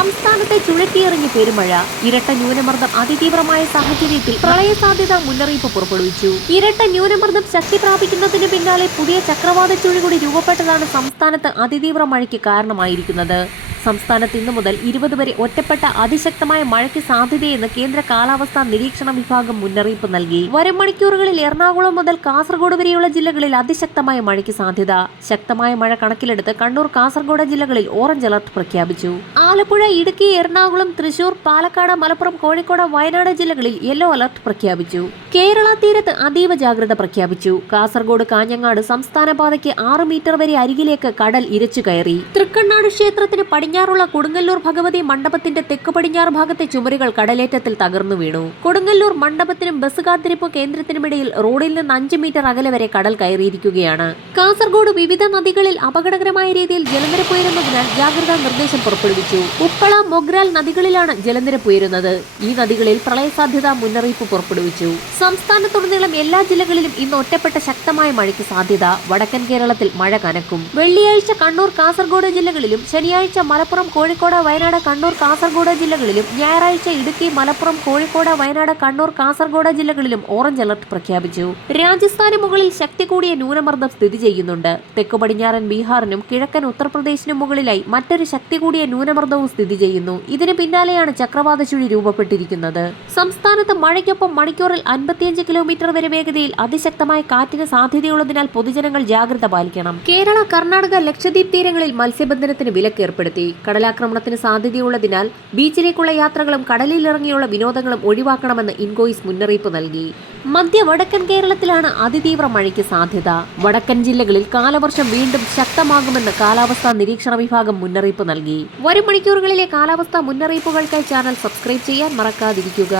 സംസ്ഥാനത്തെ ചുഴറ്റിയെറിഞ്ഞ് പെരുമഴ. ഇരട്ട ന്യൂനമർദ്ദം അതിതീവ്രമായ സാഹചര്യത്തിൽ പ്രളയ സാധ്യത മുന്നറിയിപ്പ് പുറപ്പെടുവിച്ചു. ഇരട്ട ന്യൂനമർദ്ദം ശക്തി പ്രാപിക്കുന്നതിന് പിന്നാലെ പുതിയ ചക്രവാത ചുഴി കൂടി രൂപപ്പെട്ടതാണ് സംസ്ഥാനത്ത് അതിതീവ്ര മഴയ്ക്ക് കാരണമായിരിക്കുന്നത്. സംസ്ഥാനത്ത് ഇന്നു മുതൽ ഇരുപത് വരെ ഒറ്റപ്പെട്ട അതിശക്തമായ മഴയ്ക്ക് സാധ്യതയെന്ന് കേന്ദ്ര കാലാവസ്ഥാ നിരീക്ഷണ വിഭാഗം മുന്നറിയിപ്പ് നൽകി. വരും മണിക്കൂറുകളിൽ എറണാകുളം മുതൽ കാസർഗോഡ് വരെയുള്ള ജില്ലകളിൽ അതിശക്തമായ മഴയ്ക്ക് സാധ്യത. ശക്തമായ മഴ കണക്കിലെടുത്ത് കണ്ണൂർ കാസർഗോഡ് ജില്ലകളിൽ ഓറഞ്ച് അലർട്ട് പ്രഖ്യാപിച്ചു. ആലപ്പുഴ ഇടുക്കി എറണാകുളം തൃശൂർ പാലക്കാട് മലപ്പുറം കോഴിക്കോട് വയനാട് ജില്ലകളിൽ യെല്ലോ അലർട്ട് പ്രഖ്യാപിച്ചു. കേരള തീരത്ത് അതീവ ജാഗ്രത പ്രഖ്യാപിച്ചു. കാസർഗോഡ് കാഞ്ഞങ്ങാട് സംസ്ഥാന പാതയ്ക്ക് ആറ് മീറ്റർ വരെ അരികിലേക്ക് കടൽ ഇരച്ചു കയറി. തൃക്കണ്ണാട് ക്ഷേത്രത്തിന് പടിഞ്ഞാറുള്ള കൊടുങ്ങല്ലൂർ ഭഗവതി മണ്ഡപത്തിന്റെ തെക്ക് പടിഞ്ഞാറ് ഭാഗത്തെ ചുമരുകൾ കടലേറ്റത്തിൽ തകർന്നു വീണു. കൊടുങ്ങല്ലൂർ മണ്ഡപത്തിനും ബസ് കാത്തിരിപ്പ് കേന്ദ്രത്തിനുമിടയിൽ റോഡിൽ നിന്ന് അഞ്ച് മീറ്റർ അകലെ വരെ കടൽ കയറിയിരിക്കുകയാണ്. കാസർഗോഡ് വിവിധ നദികളിൽ അപകടകരമായ രീതിയിൽ ജലനിരപ്പ് ഉയരുന്നതിനാൽ ജാഗ്രതാ നിർദ്ദേശം പുറപ്പെടുവിച്ചു. ഉപ്പള മൊഗ്രാൽ നദികളിലാണ് ജലനിരപ്പ് ഉയരുന്നത് ഈ നദികളിൽ പ്രളയ സാധ്യതാ മുന്നറിയിപ്പ് പുറപ്പെടുവിച്ചു. സംസ്ഥാനത്തുടനീളം എല്ലാ ജില്ലകളിലും ഇന്ന് ഒറ്റപ്പെട്ട ശക്തമായ മഴയ്ക്ക് സാധ്യത. വടക്കൻ കേരളത്തിൽ മഴ കനക്കും. വെള്ളിയാഴ്ച കണ്ണൂർ കാസർഗോഡ് ജില്ലകളിലും ശനിയാഴ്ച മലപ്പുറം കോഴിക്കോട് വയനാട് കണ്ണൂർ കാസർഗോഡ് ജില്ലകളിലും ഞായറാഴ്ച ഇടുക്കി മലപ്പുറം കോഴിക്കോട് വയനാട് കണ്ണൂർ കാസർഗോഡ് ജില്ലകളിലും ഓറഞ്ച് അലർട്ട് പ്രഖ്യാപിച്ചു. രാജസ്ഥാന് മുകളിൽ ശക്തി കൂടിയ ന്യൂനമർദ്ദം സ്ഥിതി ചെയ്യുന്നുണ്ട്. തെക്കു പടിഞ്ഞാറൻ ബീഹാറിനും കിഴക്കൻ ഉത്തർപ്രദേശിനും മുകളിലായി മറ്റൊരു ശക്തി കൂടിയ ന്യൂനമർദ്ദവും സ്ഥിതി ചെയ്യുന്നു. ഇതിന് പിന്നാലെയാണ് ചക്രവാത ചുഴി രൂപപ്പെട്ടിരിക്കുന്നത്. സംസ്ഥാനത്ത് മഴയ്ക്കൊപ്പം മണിക്കൂറിൽ അൻപത്തിയഞ്ച് കിലോമീറ്റർ വരെ വേഗതയിൽ അതിശക്തമായ കാറ്റിന് സാധ്യതയുള്ളതിനാൽ പൊതുജനങ്ങൾ ജാഗ്രത പാലിക്കണം. കേരള കർണാടക ലക്ഷദ്വീപ് തീരങ്ങളിൽ മത്സ്യബന്ധനത്തിന് വിലക്ക് കടലാക്രമണത്തിന് സാധ്യതയുള്ളതിനാൽ ബീച്ചിലേക്കുള്ള യാത്രകളും കടലിലിറങ്ങിയുള്ള വിനോദങ്ങളും ഒഴിവാക്കണമെന്ന് ഇൻകോയിസ് മുന്നറിയിപ്പ് നൽകി. മധ്യ വടക്കൻ കേരളത്തിലാണ് അതിതീവ്ര മഴയ്ക്ക് സാധ്യത. വടക്കൻ ജില്ലകളിൽ കാലവർഷം വീണ്ടും ശക്തമാകുമെന്ന് കാലാവസ്ഥാ നിരീക്ഷണ വിഭാഗം മുന്നറിയിപ്പ് നൽകി. വരും മണിക്കൂറുകളിലെ കാലാവസ്ഥാ മുന്നറിയിപ്പുകൾക്കായി ചാനൽ സബ്സ്ക്രൈബ് ചെയ്യാൻ മറക്കാതിരിക്കുക.